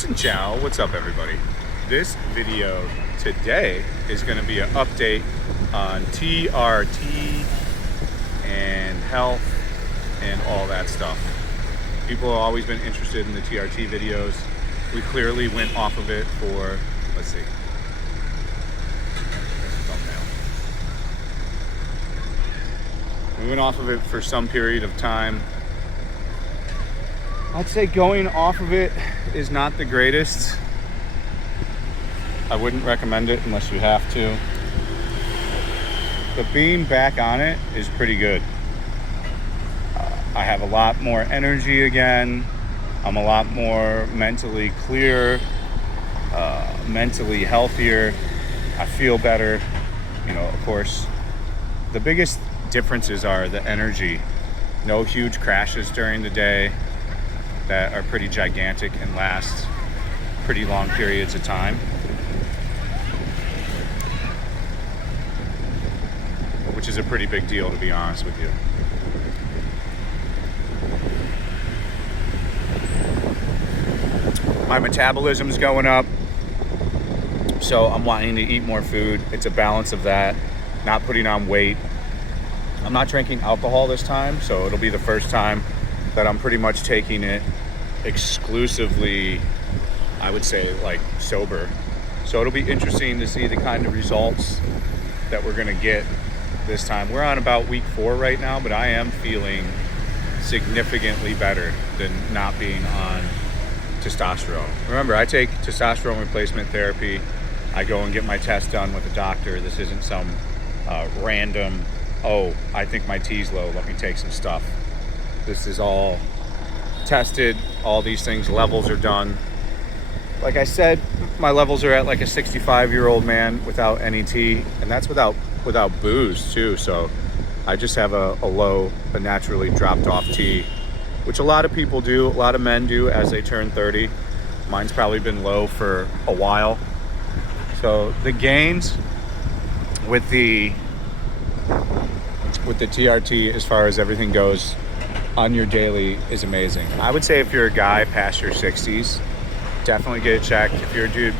Xin ciao, what's up everybody? This video today is going to be an update on TRT and health and all that stuff. People have always been interested in the TRT videos. We clearly went off of it for, let's see. This is thumbnail. We went off of it for some period of time. I'd say going off of it is not the greatest. I wouldn't recommend it unless you have to. But being back on it is pretty good. I have a lot more energy again. I'm a lot more mentally clear, mentally healthier. I feel better. You know, of course, the biggest differences are the energy. No huge crashes during the day that are pretty gigantic and last pretty long periods of time. Which is a pretty big deal, to be honest with you. My metabolism's going up, so I'm wanting to eat more food. It's a balance of that, not putting on weight. I'm not drinking alcohol this time, so it'll be the first time that I'm pretty much taking it exclusively, I would say, like sober. So it'll be interesting to see the kind of results that we're gonna get this time. We're on about week 4 right now, but I am feeling significantly better than not being on testosterone. Remember, I take testosterone replacement therapy. I go and get my test done with a doctor. This isn't some random, oh, I think my T's low, let me take some stuff. This is all tested, all these things, levels are done. Like I said, my levels are at like a 65-year-old man without any tea, and that's without booze too. So I just have a low, a naturally dropped off tea, which a lot of people do, a lot of men do as they turn 30. Mine's probably been low for a while. So the gains with the TRT as far as everything goes on your daily is amazing. I would say if you're a guy past your 60s, definitely get it checked. If you're a dude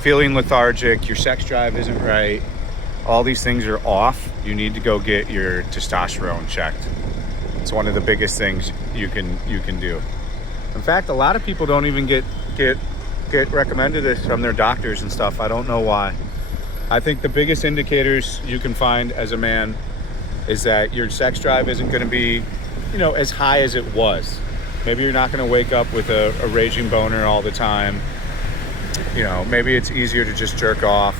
feeling lethargic, your sex drive isn't right, all these things are off, you need to go get your testosterone checked. It's one of the biggest things you can do. In fact, a lot of people don't even get recommended this from their doctors and stuff. I don't know why. I think the biggest indicators you can find as a man is that your sex drive isn't going to be, you know, as high as it was. Maybe you're not going to wake up with a raging boner all the time. You know, maybe it's easier to just jerk off.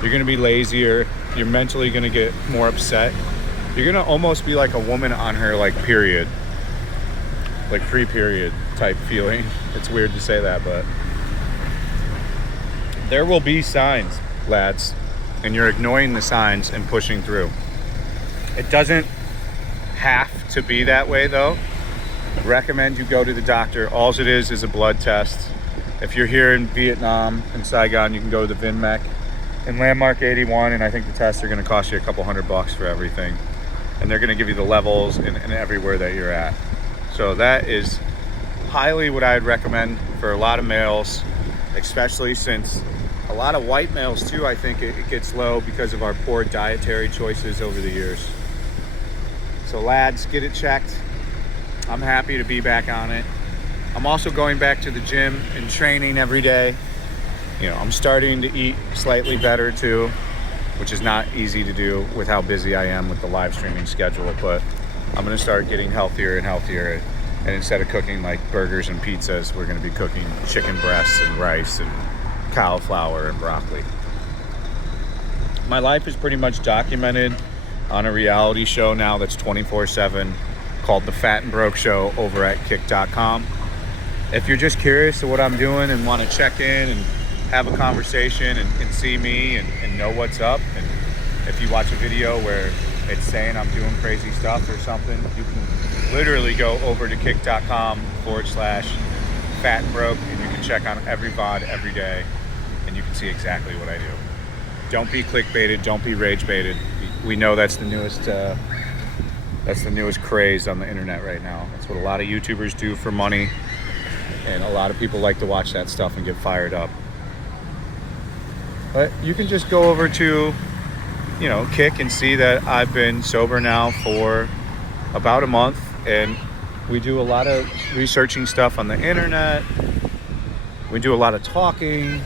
You're going to be lazier. You're mentally going to get more upset. You're going to almost be like a woman on her like period, like pre-period type feeling. It's weird to say that, but there will be signs, lads, and you're ignoring the signs and pushing through. It doesn't have to be that way though. Recommend you go to the doctor. All it is a blood test. If you're here in Vietnam, in Saigon, you can go to the VinMec in Landmark 81, and I think the tests are going to cost you a couple $100 for everything. And they're going to give you the levels and everywhere that you're at. So that is highly what I'd recommend for a lot of males, especially since a lot of white males too, I think it gets low because of our poor dietary choices over the years. So lads, get it checked. I'm happy to be back on it. I'm also going back to the gym and training every day. You know, I'm starting to eat slightly better too, which is not easy to do with how busy I am with the live streaming schedule, but I'm gonna start getting healthier and healthier. And instead of cooking like burgers and pizzas, we're gonna be cooking chicken breasts and rice and cauliflower and broccoli. My life is pretty much documented on a reality show now that's 24/7 called The Fat and Broke Show over at kick.com. If you're just curious to what I'm doing and want to check in and have a conversation and see me and know what's up, and if you watch a video where it's saying I'm doing crazy stuff or something, you can literally go over to kick.com/fat and broke, and you can check on every VOD every day, and you can see exactly what I do. Don't be clickbaited, don't be rage baited. We know that's the newest craze on the internet right now. That's what a lot of YouTubers do for money. And a lot of people like to watch that stuff and get fired up. But you can just go over to, you know, Kick and see that I've been sober now for about a month, and we do a lot of researching stuff on the internet. We do a lot of talking.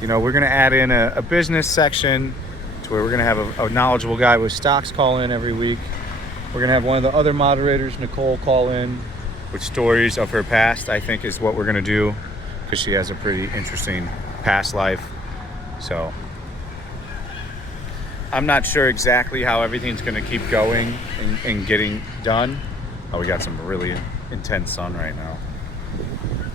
You know, we're going to add in a business section to where we're going to have a knowledgeable guy with stocks call in every week. We're going to have one of the other moderators, Nicole, call in with stories of her past, I think is what we're going to do, because she has a pretty interesting past life. So I'm not sure exactly how everything's going to keep going and getting done. Oh, we got some really intense sun right now.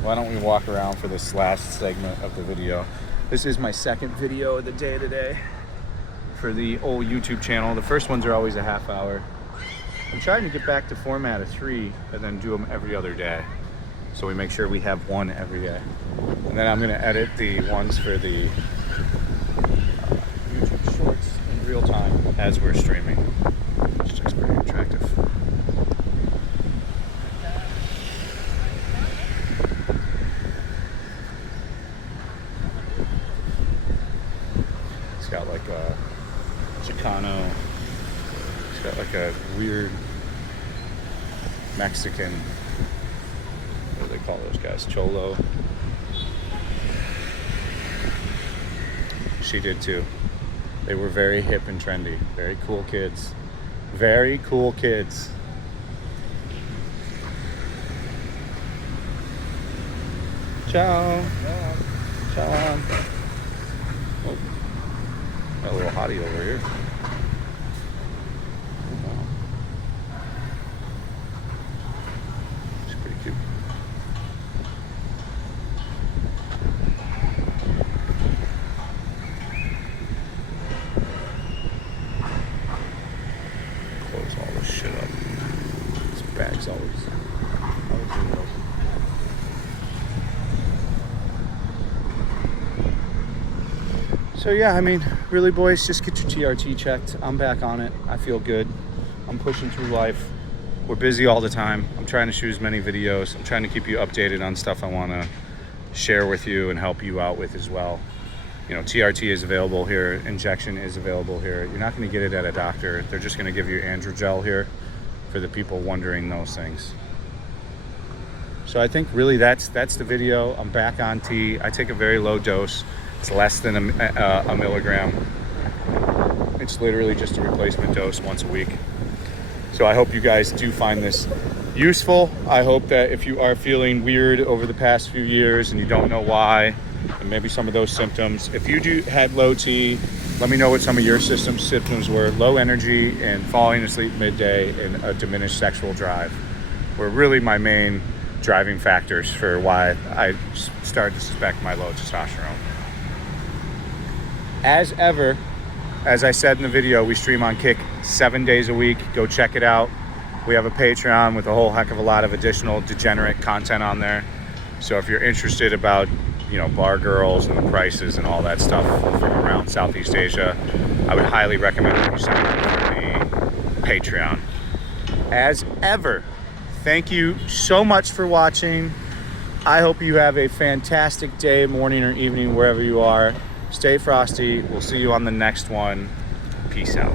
Why don't we walk around for this last segment of the video? This is my second video of the day today for the old YouTube channel. The first ones are always a half hour. I'm trying to get back to format of 3 and then do them every other day, so we make sure we have one every day. And then I'm going to edit the ones for the YouTube shorts in real time as we're streaming, which looks pretty attractive. It's got like a Chicano. It's got like a weird Mexican, what do they call those guys? Cholo. She did too. They were very hip and trendy. Very cool kids. Very cool kids. Ciao. Ciao. Oh, got a little hottie over here. She's pretty cute. Close all this shit up. This bag's always being open. So yeah, I mean, really, boys, just get your TRT checked. I'm back on it. I feel good. I'm pushing through life. We're busy all the time. I'm trying to shoot as many videos. I'm trying to keep you updated on stuff I want to share with you and help you out with as well. You know, TRT is available here. Injection is available here. You're not going to get it at a doctor. They're just going to give you androgel here for the people wondering those things. So I think really that's the video. I'm back on T. I take a very low dose. It's less than a milligram. It's literally just a replacement dose once a week. So I hope you guys do find this useful. I hope that if you are feeling weird over the past few years and you don't know why, and maybe some of those symptoms, if you had low T, let me know what some of your symptoms were. Low energy and falling asleep midday and a diminished sexual drive were really my main driving factors for why I started to suspect my low testosterone. As ever, as I said in the video, we stream on Kick 7 days a week. Go check it out. We have a Patreon with a whole heck of a lot of additional degenerate content on there. So if you're interested about, you know, bar girls and the prices and all that stuff from around Southeast Asia, I would highly recommend that you sign up for the Patreon. As ever, thank you so much for watching. I hope you have a fantastic day, morning, or evening, wherever you are. Stay frosty. We'll see you on the next one. Peace out.